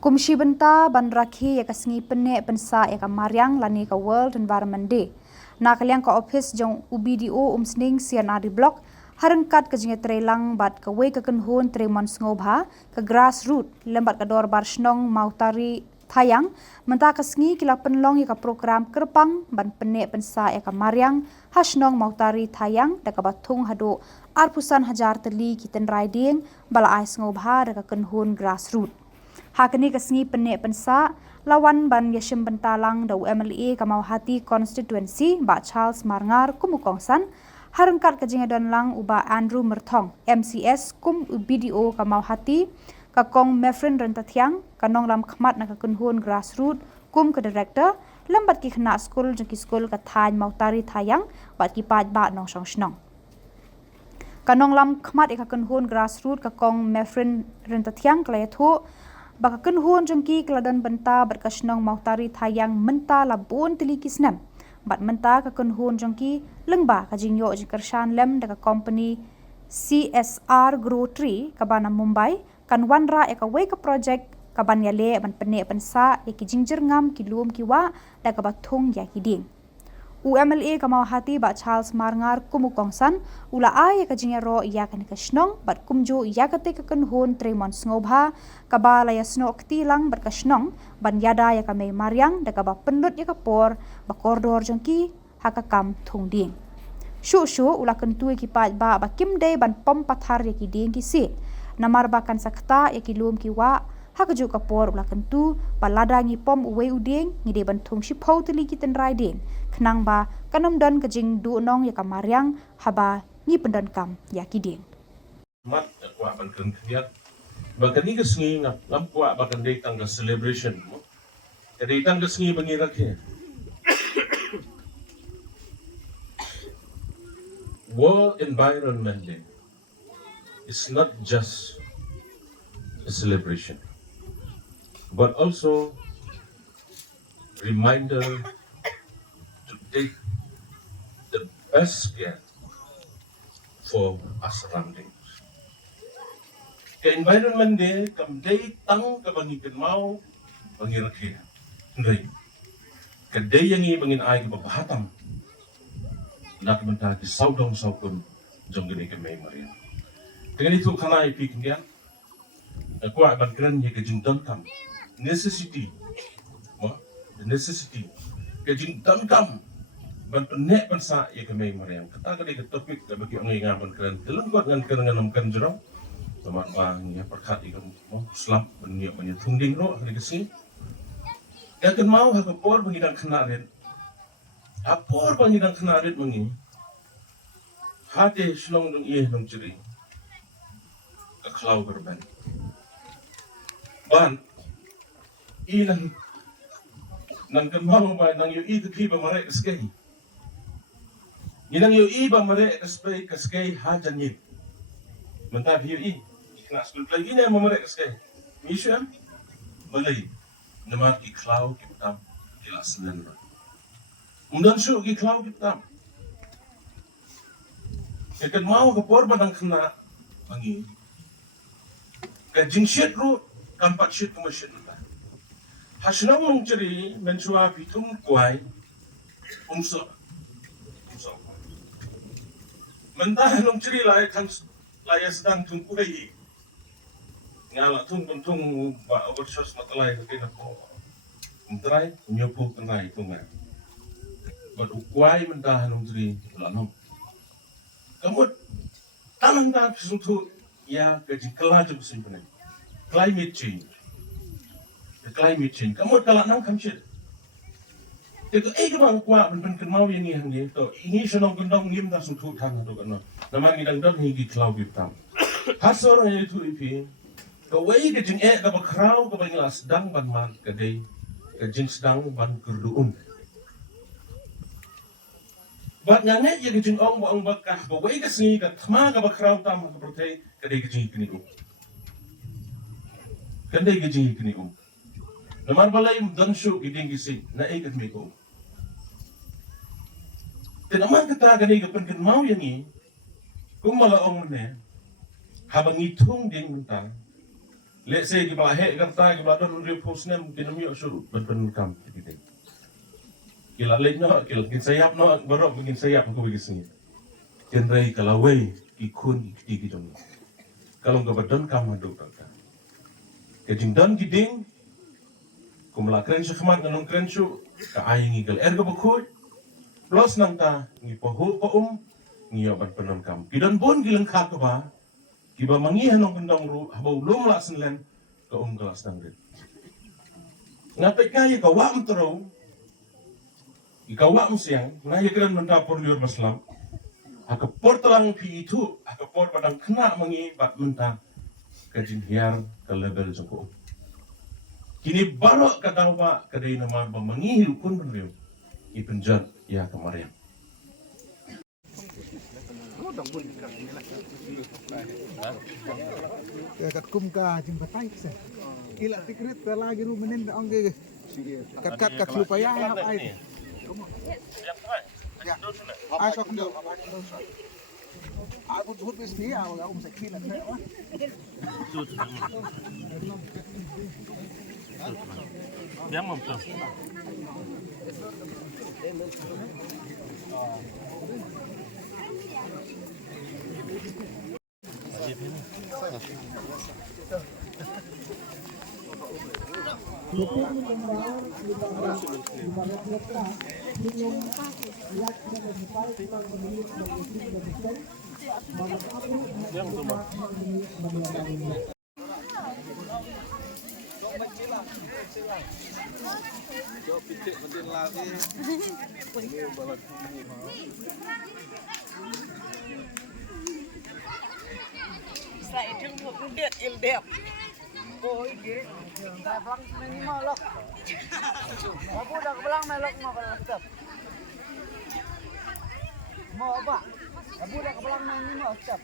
Kumshi benta ban rakhi ya kasngi penne pensa ya mariang lani ka World Environment Day. Na kaliang ka office jong UBDO umsning CNRD block harengkat ka jinge trelang bat ka we ka kenhun tremon ngobha ka grassroot lembat ka dor bar snong mautari thayang menta kasngi kila penlong ya ka program kerpang ban penne pensa ya ka mariang hasnong mautari thayang da ka batung hado arpusan hajar teli kiten riding bala ais ngobha da ka kenhun grassroot. Hakini kasngi penne pensa lawan ban yashim bentalang da UMLA Kamauhati constituency ba Charles Marngar kumukongsan harengkat kajinga dan lang uba Andrew Merthong MCS kum BDO Kamauhati kakong Mefrin Rentathiang kanong lam khmat na kakunhun grassroot kum ke director lambat ki khna school jaki school ka thain mautari thayang bat ki paj ba nong song snong kanong lam khmat ikakunhun grassroot kakong Mefrin Rentathiang klayathu baka kenhun jengki keladan benta berkasnong mautari thayang menta labun tilikisnam bat menta ka kenhun jengki lengba ka jingyo jikershan lem daga company CSR Grow Tree kabana Mumbai kan wanra eka wake project kaban yale ban penne pensa eki jingjer ngam kilum kiwa daga batung ya kiding UMLA Kamauhati ba Charles Marngar kumukongsan ula ay ka jingero iya kan kasnong bat kumjo iya kate ka kenhun tremon ngobha kabala ya sno ktilang bat kasnong ban yada ya ka may maryang daga ba pendut ya ka por ba kordor jengki hakakam thungding shu ula kentu ki paj ba kim day ban pom pathar ya ki ding ki sit namar ba kan sakta ya ki lum ki wa hakaju ka por ula kentu balada ngi pom uwe uding ngi de ban thung shi phautli ki ten riding khnang ba kanam dan kajing du nong ya kamaryang haba ni pendan kam ya kiding mat kwa ban kan khiat ba kan ni kasngi ngap lam kwa ba kan dei tangga celebration mo dei tangga sngi bangi rakhe World Environment Day is not just a celebration but also reminder to take the best care for our surroundings. Ke Environment Day kam day tang ka bangi mau bangi rakhe ndai ke day yangi bangin ai ka bahatam nak menta ki saudong saukun jong gede ke mai maria dengan itu kana ipi kingian kwa ban kran ye ke jingdon kam necessity the necessity ke jingdon kam ban penek pensa ye ke mai maria kata gede ke topik ke bagi ngai ngaban kran dalam buat ngan kran nganam kan jero teman bang ya perkat ikam selam ben ye thungding ro hari kesi ya kan mau ha por bangidang knaret apor bangidang knaret mangi hate slong dong ye dong ceri ka klau berban ban ilang nang kan mau ba nang yo i ki ba mare skei inang yo i ba mare skei ha janyi menta bi i ikna skul play ina mo mare skei misha malai namat ki klau ki tam ki lasnen undan shu ki klau ki tam kan mau ke por badang kena bangi ka jingshit ru kan pat shit kuma shit ta hasna mong ceri mensua pitum kwai umso mentah nong ceri lai kan lai sedang tung kuai ngala tung ba overshot matalai ke na po umtrai nyopu tenai tunga bad ukwai mentah nong ceri lanom kamu tanang tak sentuh ya gaji kelaju simpan climate change kamu kalau nang kamshit itu kemang kuat ben mau yang ni hang to ini senong gendong ngim dah sentuh tang tu kan nama ni dang higi klau bitam hasor itu ipi to wei gajing ka bakrau ka banglas dang ban man kadai gajing sedang ban gerduun Bat ngane ye gijing ong ba ong bakah ba wei kasngi ka thma ka bakrau tam ka prothei ka dei gijing kini ko kan dei gijing kini ko namar balai dan shu giding gisi na e kat me ko tenaman kata gani ka pen mau yangi kum mala ong ne habang itung ding mentang Let's say kita hek kerta kita don reinforcement kita miok surut ben kam kita. Kila lek no kila kin sayap no baru bikin sayap aku bikin sini. Jenrai kalau way ikun iki jon. Kalau nggak berdon kam aduk tak. Kejing don giding kumla kren su khmat nganong kren su ka ayingi kal ergo bakhoy plus nang ta ngi pahu ko ngi yoban penon kam. Kidon bon gilang khak ba kiba mangi hanong pendong ru habau lum la senlen ka kelas nang rit ngapai kaya ka wam tro ika wam siang na ye kran menta por liur maslam aka por terang pi itu aka por padang kena mangi bat menta ka jin hiar ka level joko kini barok ka dawa ka dei nama ba mangi hukun benriu i penjat ya kemarin kat kum ka jimbatai se ila tikrit lagi ru menen da angge kat kat supaya ai ya ai sok ndo aku jut bis ni aku sakit nak yang mampu Saya tengok kudet ildep. Oh, ini. Dah belang ni malok. Aku dah belang melok mau kalau tetap. Mau apa? Aku dah belang ni mau tetap.